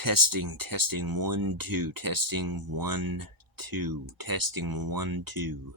Testing 1 2, testing 1 2, testing 1 2.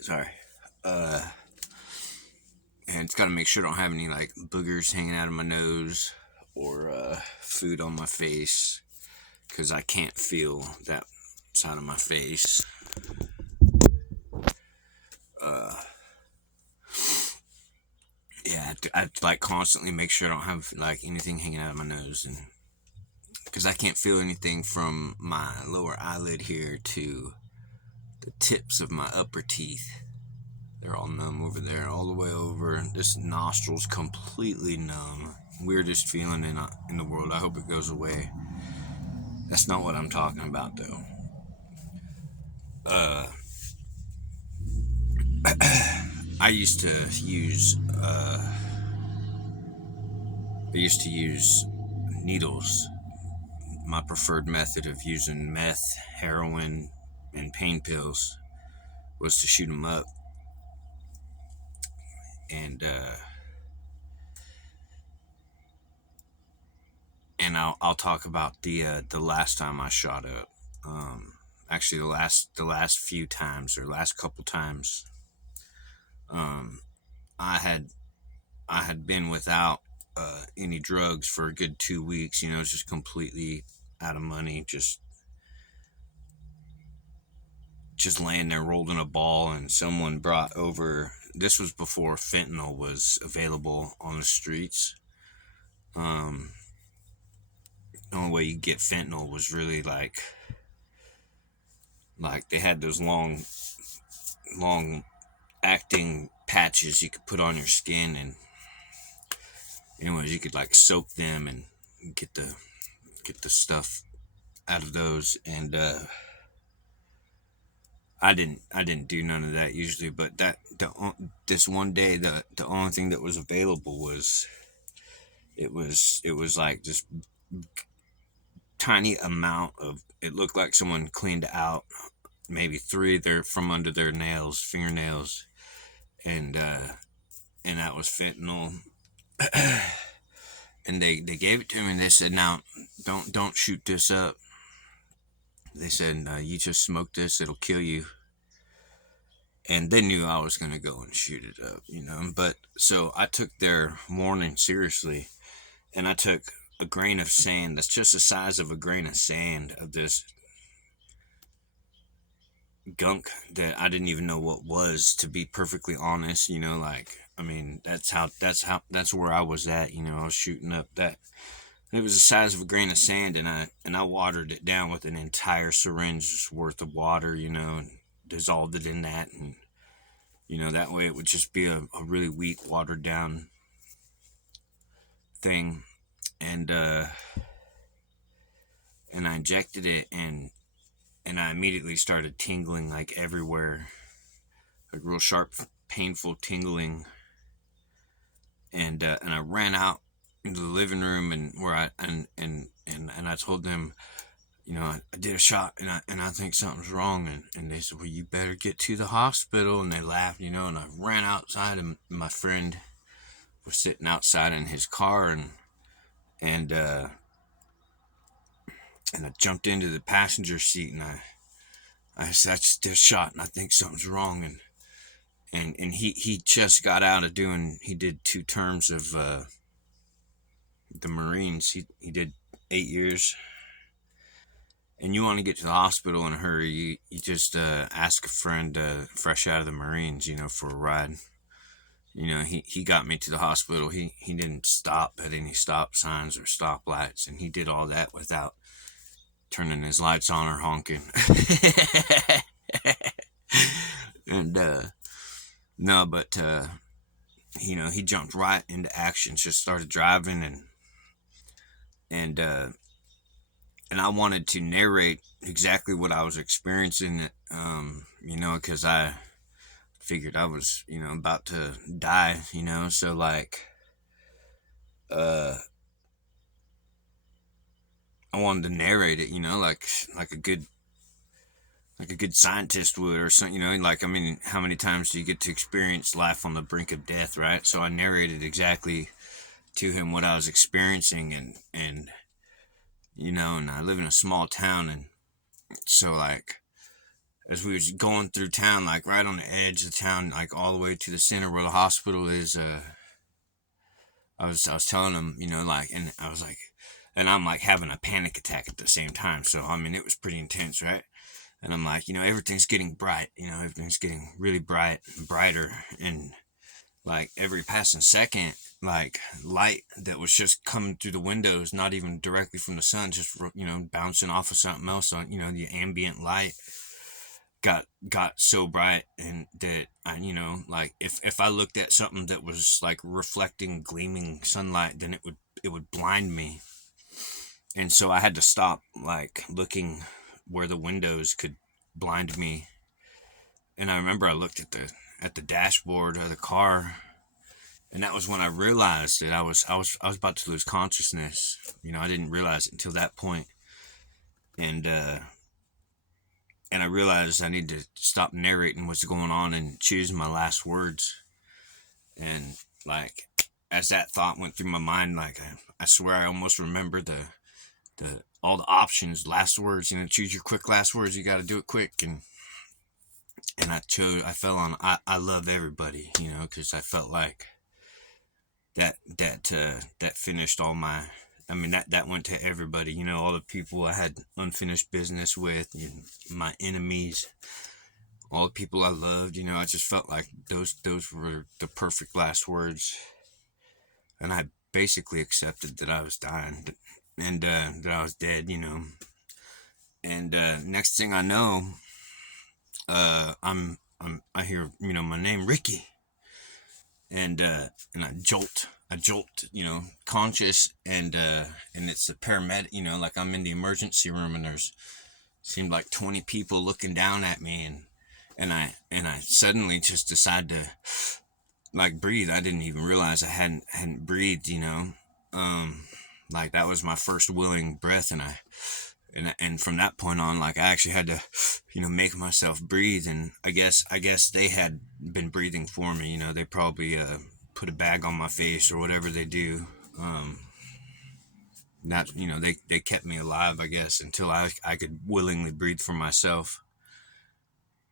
Sorry. And it's got to make sure I don't have any like boogers hanging out of my nose or food on my face, because I can't feel that side of my face. Yeah, I like constantly make sure I don't have like anything hanging out of my nose, and because I can't feel anything from my lower eyelid here to the tips of my upper teeth. They're all numb over there, all the way over. This nostril's completely numb. Weirdest feeling in the world. I hope it goes away. That's not what I'm talking about, though. I used to use needles. My preferred method of using meth, heroin, and pain pills was to shoot them up, and I'll talk about the last time I shot up. Actually, the last few times, or last couple times, I had been without any drugs for a good 2 weeks. Just completely out of money, just laying there rolled in a ball, and someone brought over. This was before fentanyl was available on the streets. The only way you get fentanyl was really like they had those long acting patches you could put on your skin, and anyways, you could like soak them and get the stuff out of those. And I didn't do none of that usually, but this one day, the only thing that was available was it was like just tiny amount of, it looked like someone cleaned out maybe three there from under their fingernails, and that was fentanyl. And they gave it to me, and they said, now don't shoot this up. They said, you just smoke this, it'll kill you. And they knew I was going to go and shoot it up. But so I took their warning seriously, and I took a grain of sand that's just the size of a grain of sand of this gunk that I didn't even know what was, to be perfectly honest. I mean, that's where I was at. I was shooting up that. It was the size of a grain of sand, and I watered it down with an entire syringe worth of water, and dissolved it in that, and that way it would just be a really weak, watered down thing. And I injected it, and I immediately started tingling like everywhere, like real sharp, painful tingling. And I ran out into the living room, and where I told them, I did a shot, and I think something's wrong. And they said, well, you better get to the hospital. And they laughed, and I ran outside, and my friend was sitting outside in his car, and I jumped into the passenger seat, and I said, I just did a shot, and I think something's wrong. And he just got out of he did 2 terms of the Marines. He did 8 years. And you want to get to the hospital in a hurry, you just ask a friend fresh out of the Marines, for a ride. He got me to the hospital. He didn't stop at any stop signs or stoplights, and he did all that without turning his lights on or honking. And no, but he jumped right into action, just started driving, and I wanted to narrate exactly what I was experiencing, because I figured I was, about to die, so like, I wanted to narrate it, like a good like a good scientist would, or something, like, I mean, how many times do you get to experience life on the brink of death, right? So I narrated exactly to him what I was experiencing, and and I live in a small town, and so, like, as we was going through town, like right on the edge of the town, like all the way to the center where the hospital is, I was telling him, like, and I was like, and I'm like having a panic attack at the same time. So I mean, it was pretty intense, right? And I'm like, everything's getting bright, everything's getting really bright, brighter, and like every passing second, like light that was just coming through the windows, not even directly from the sun, just bouncing off of something else on, the ambient light got so bright, and that I, like, if I looked at something that was like reflecting gleaming sunlight, then it would blind me. And so I had to stop, like, looking where the windows could blind me. And I remember I looked at the dashboard of the car, and that was when I realized that I was about to lose consciousness. I didn't realize it until that point. And I realized I need to stop narrating what's going on and choose my last words. And, like, as that thought went through my mind, like, I swear I almost remember the all the options, last words. Choose your quick last words. You got to do it quick. And I fell on I love everybody, because I felt like that finished all my. I mean, that went to everybody, all the people I had unfinished business with, my enemies, all the people I loved. I just felt like those were the perfect last words, and I basically accepted that I was dying, and that I was dead. And next thing I know, I hear my name, Ricky, and I jolt, conscious, and it's the paramedic, like I'm in the emergency room, and there's seemed like 20 people looking down at me, and I suddenly just decide to, like, breathe. I didn't even realize I hadn't breathed, like that was my first willing breath, and from that point on, like, I actually had to, make myself breathe. And I guess they had been breathing for me. They probably put a bag on my face or whatever they do. Not they kept me alive, I guess, until I could willingly breathe for myself.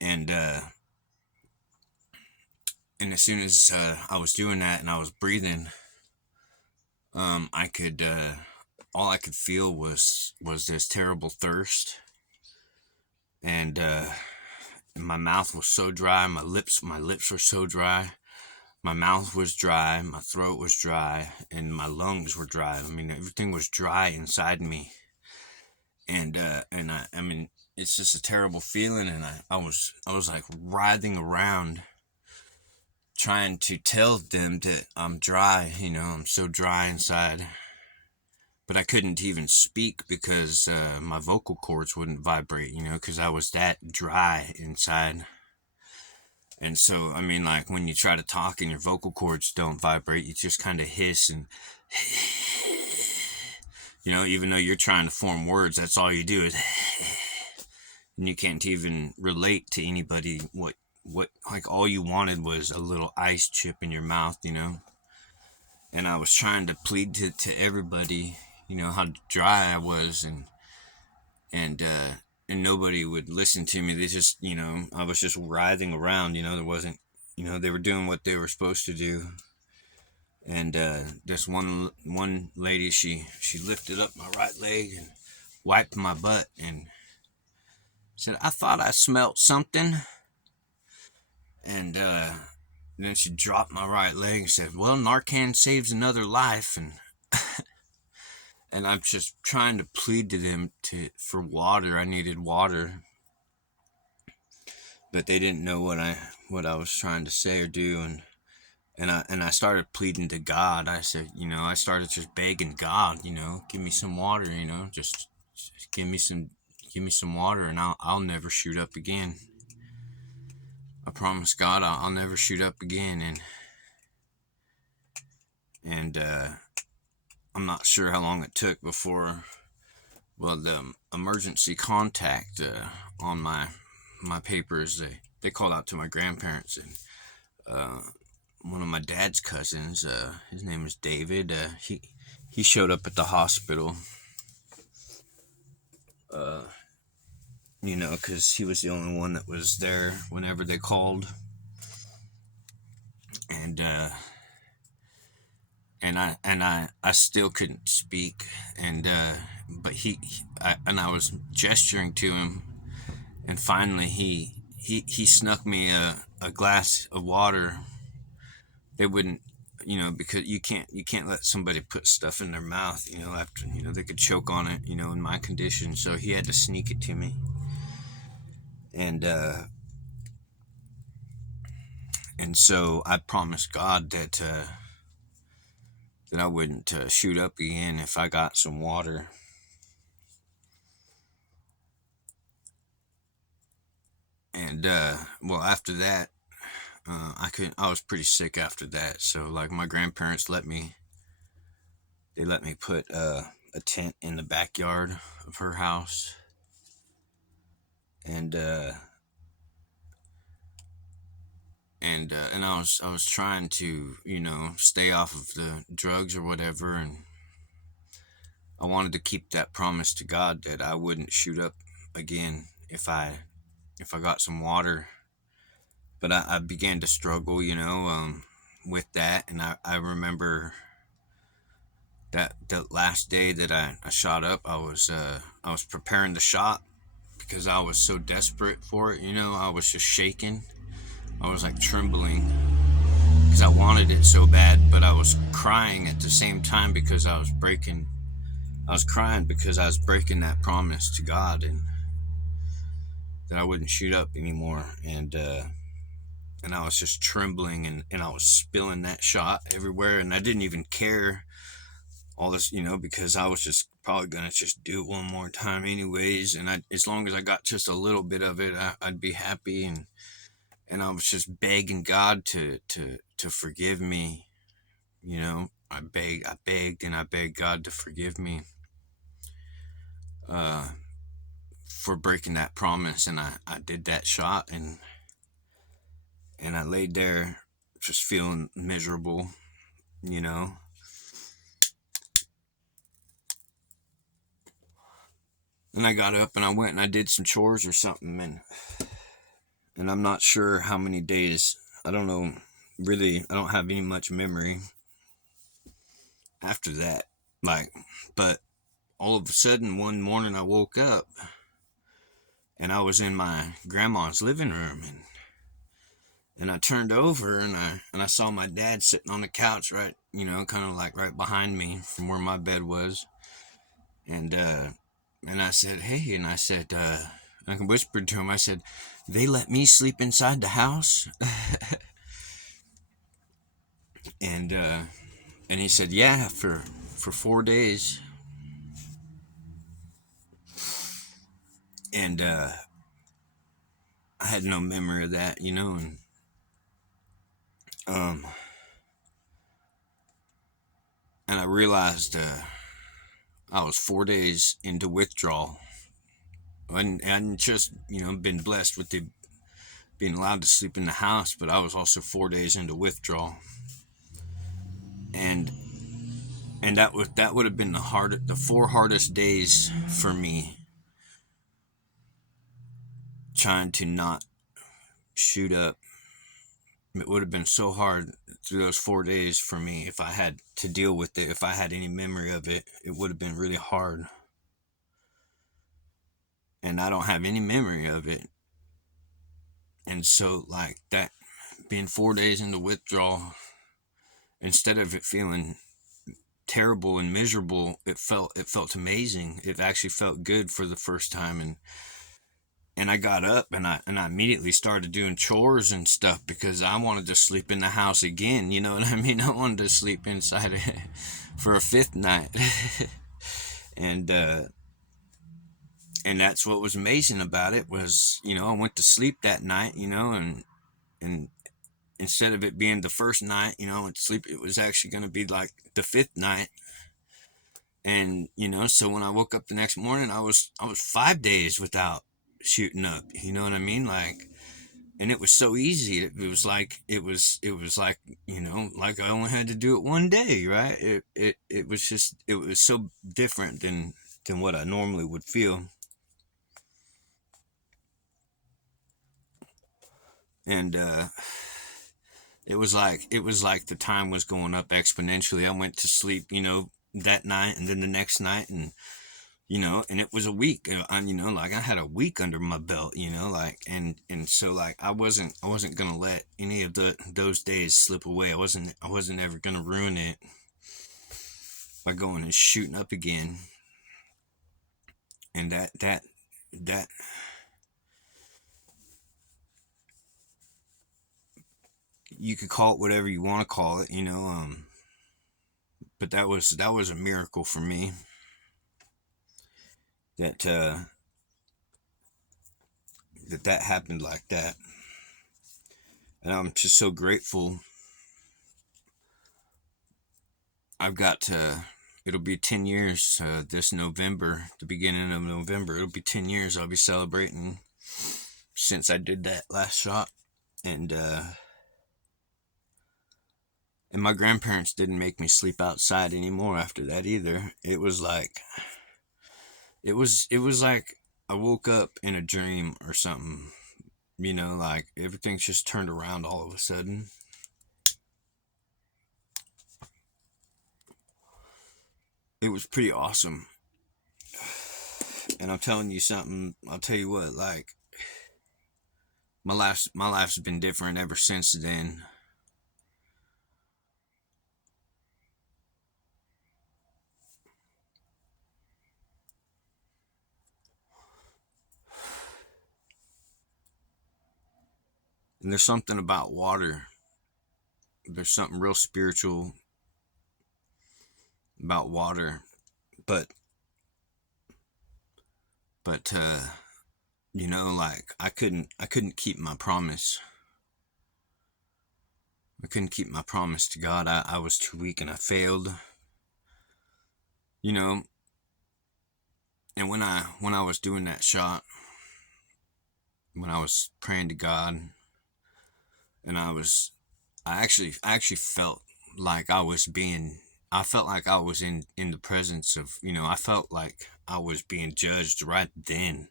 And and as soon as I was doing that and I was breathing, I could all I could feel was this terrible thirst, and my mouth was so dry, my lips were so dry, my mouth was dry, my throat was dry, and my lungs were dry. I mean, everything was dry inside me, and I mean, it's just a terrible feeling, and I was like writhing around, trying to tell them that I'm dry. I'm so dry inside, but I couldn't even speak because my vocal cords wouldn't vibrate. Because I was that dry inside. And so, I mean, like, when you try to talk and your vocal cords don't vibrate, you just kind of hiss and, even though you're trying to form words, that's all you do is, and you can't even relate to anybody. Like, all you wanted was a little ice chip in your mouth, And I was trying to plead to everybody, how dry I was, and nobody would listen to me. They just, I was just writhing around. There wasn't, they were doing what they were supposed to do. And this one lady, she lifted up my right leg and wiped my butt and said, "I thought I smelt something." And then she dropped my right leg and said, "Well, Narcan saves another life." And I'm just trying to plead to them for water. I needed water, but they didn't know what I was trying to say or do. And I started pleading to God. I said, I started just begging God, give me some water, just give me some water, and I'll never shoot up again. I promise God I'll never shoot up again. And I'm not sure how long it took before, well, the emergency contact on my my papers, they called out to my grandparents, and uh, one of my dad's cousins, his name is David. He showed up at the hospital, uh, because he was the only one that was there whenever they called, and I still couldn't speak, and but I was gesturing to him, and finally he snuck me a glass of water. They wouldn't, because you can't let somebody put stuff in their mouth, after, they could choke on it, in my condition. So he had to sneak it to me, and so I promised God that I wouldn't shoot up again if I got some water. And well, after that, I was pretty sick after that. So like my grandparents let me put a tent in the backyard of her house, and I was trying to stay off of the drugs or whatever, and I wanted to keep that promise to God that I wouldn't shoot up again if I got some water. But I began to struggle, with that, and I remember that the last day that I shot up, I was preparing the shot because I was so desperate for it. I was just shaking. I was like trembling because I wanted it so bad, but I was crying at the same time because I was breaking. I was crying because I was breaking that promise to God, and that I wouldn't shoot up anymore. And I was just trembling, and I was spilling that shot everywhere, and I didn't even care all this, because I was just probably gonna just do it one more time anyways, and as long as I got just a little bit of it, I'd be happy, and I was just begging God to forgive me. I begged God to forgive me uh, for breaking that promise, and I did that shot, and I laid there just feeling miserable, you know. And I got up and I went and I did some chores or something, and I'm not sure how many days. I don't know. Really, I don't have any much memory after that. Like, but all of a sudden one morning I woke up and I was in my grandma's living room, and I turned over and I saw my dad sitting on the couch, right, kind of like right behind me from where my bed was. And I said, "Hey," and I said, I whispered to him, I said, "They let me sleep inside the house?" and he said, "Yeah, for 4 days." And I had no memory of that, and um I realized I was 4 days into withdrawal. I hadn't just been blessed with the being allowed to sleep in the house, but I was also 4 days into withdrawal, and that would have been the four hardest days for me, trying to not shoot up. It would have been so hard through those 4 days for me if I had to deal with it. If I had any memory of it, it would have been really hard. And I don't have any memory of it. And so, like that, being 4 days into withdrawal, instead of it feeling terrible and miserable, it felt amazing. It actually felt good for the first time, and I got up and I immediately started doing chores and stuff because I wanted to sleep in the house again. You know what I mean? I wanted to sleep inside it for a fifth night, and that's what was amazing about it was, I went to sleep that night, and instead of it being the first night, I went to sleep. It was actually going to be like the fifth night. And so when I woke up the next morning, I was 5 days without shooting up. You know what I mean? Like, and it was so easy. It was like like I only had to do it one day, right? It was so different than what I normally would feel. And it was like the time was going up exponentially. I went to sleep, that night, and then the next night, and it was a week. Like I had a week under my belt, like, and so, like, I wasn't gonna let any of those days slip away. I wasn't ever gonna ruin it by going and shooting up again. And that you could call it whatever you want to call it, but that was a miracle for me, that that happened like that. And I'm just so grateful. I've got it'll be 10 years this November, the beginning of November. It'll be 10 years I'll be celebrating since I did that last shot. And my grandparents didn't make me sleep outside anymore after that either. It was like I woke up in a dream or something. Like everything's just turned around all of a sudden. It was pretty awesome. And I'm telling you something, I'll tell you what, like, my life's been different ever since then. And there's something about water. There's something real spiritual about water. But like, I couldn't keep my promise. I couldn't keep my promise to God. I was too weak and I failed. You know, and when I was doing that shot, when I was praying to God, and I actually felt like I felt like I was in the presence of, I felt like I was being judged right then,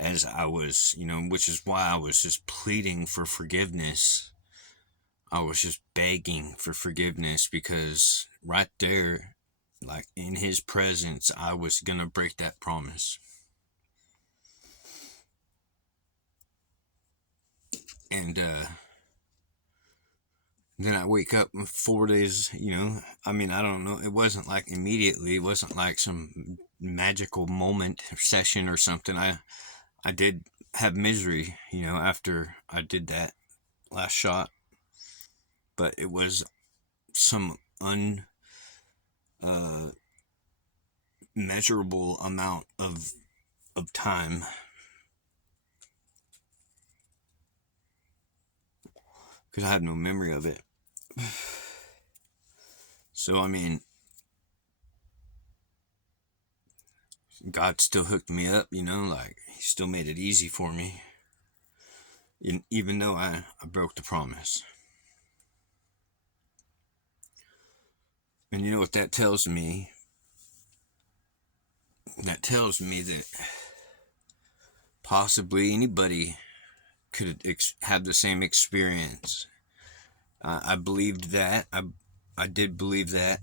as I was, which is why I was just pleading for forgiveness. I was just begging for forgiveness, because right there, like in his presence, I was gonna break that promise. And then I wake up 4 days, I mean, I don't know. It wasn't like immediately. It wasn't like some magical moment or session or something. I did have misery, after I did that last shot, but it was some unmeasurable amount of time, because I have no memory of it. So, I mean, God still hooked me up, like he still made it easy for me, even though I broke the promise. And you know what that tells me? That tells me that possibly anybody could have the same experience. I believed that. I did believe that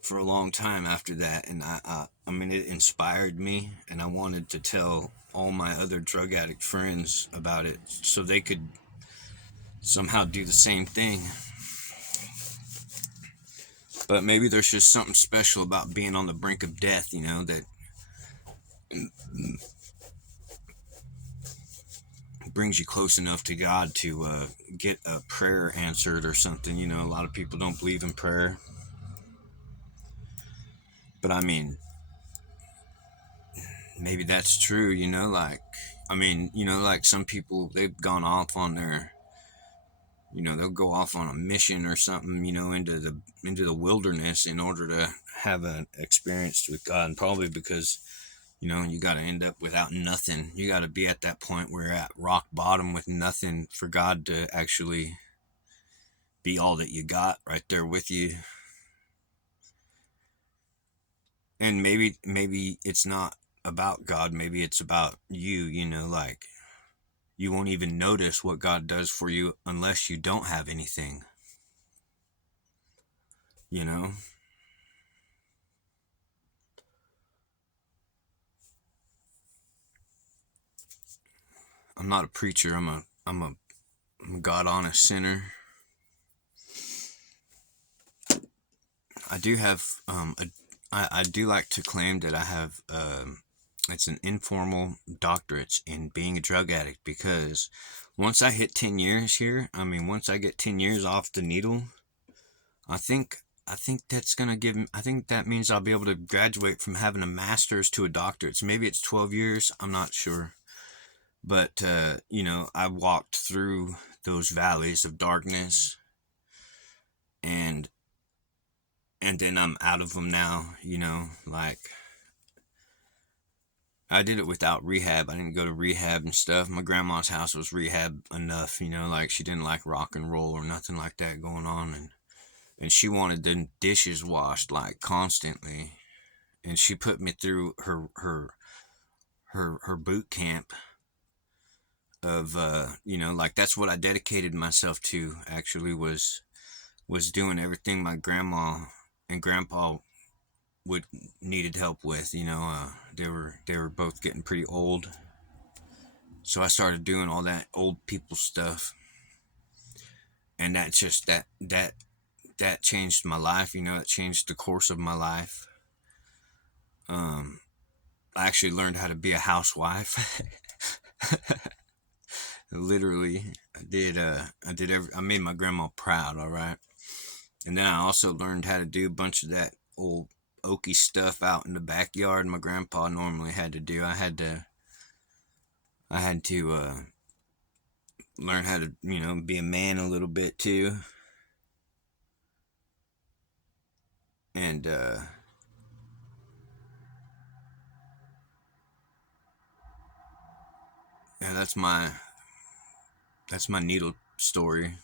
for a long time after that, and I mean, it inspired me, and I wanted to tell all my other drug addict friends about it so they could somehow do the same thing. But maybe there's just something special about being on the brink of death, that brings you close enough to God to get a prayer answered or something. A lot of people don't believe in prayer. But I mean, maybe that's true, like, I mean, like some people, they've gone off on their, they'll go off on a mission or something, into the wilderness in order to have an experience with God. And probably because You know, you got to end up without nothing. You got to be at that point where you're at rock bottom with nothing for God to actually be all that you got right there with you. And maybe it's not about God, maybe it's about you, you know, like you won't even notice what God does for you unless you don't have anything, you know. I'm not a preacher. I'm a God honest sinner. I do have I do like to claim that I have it's an informal doctorate in being a drug addict, because once I hit 10 years here, I mean, once I get 10 years off the needle, I think I think that's gonna give me, I think that means I'll be able to graduate from having a master's to a doctorate. So maybe it's 12 years. I'm not sure. But, you know, I walked through those valleys of darkness, and then I'm out of them now, you know, like I did it without rehab. I didn't go to rehab and stuff. My grandma's house was rehab enough, you know, like she didn't like rock and roll or nothing like that going on, and she wanted the dishes washed like constantly, and she put me through her boot camp of you know, like that's what I dedicated myself to, actually, was doing everything my grandma and grandpa would needed help with, you know. They were both getting pretty old, so I started doing all that old people stuff, and that just that changed my life, you know. It changed the course of my life. um I actually learned how to be a housewife. Literally, I made my grandma proud, all right. And then I also learned how to do a bunch of that old oaky stuff out in the backyard my grandpa normally had to do. I had to learn how to, you know, be a man a little bit too. And yeah, that's my needle story.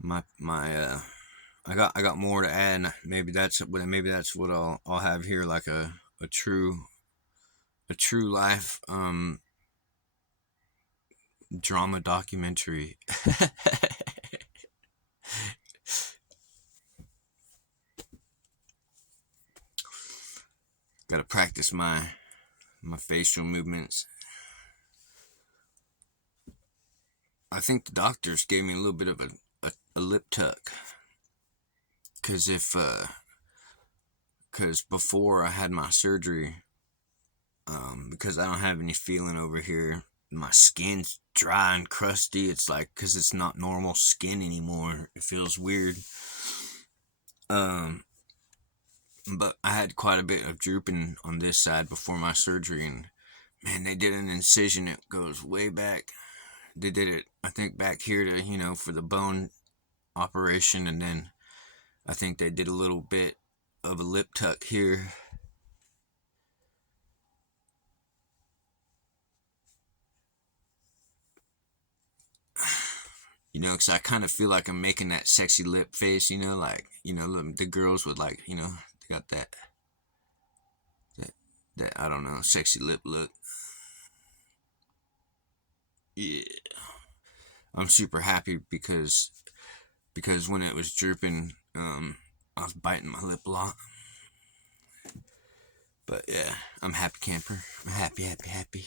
My I got more to add. And maybe that's what I'll have here, like a true life drama documentary. Got to practice my facial movements. I think the doctors gave me a little bit of a lip tuck, because because before I had my surgery, because I don't have any feeling over here, my skin's dry and crusty. It's like, because it's not normal skin anymore, it feels weird. um but I had quite a bit of drooping on this side before my surgery, and man, they did an incision that goes way back. They did it, I think, back here to, you know, for the bone operation, and then I think they did a little bit of a lip tuck here. You know, because I kind of feel like I'm making that sexy lip face, you know, like, you know, the girls would, like, you know, they got that that I don't know, sexy lip look. Yeah, I'm super happy because when it was drooping, I was biting my lip a lot. But yeah, I'm happy camper. I'm happy, happy, happy.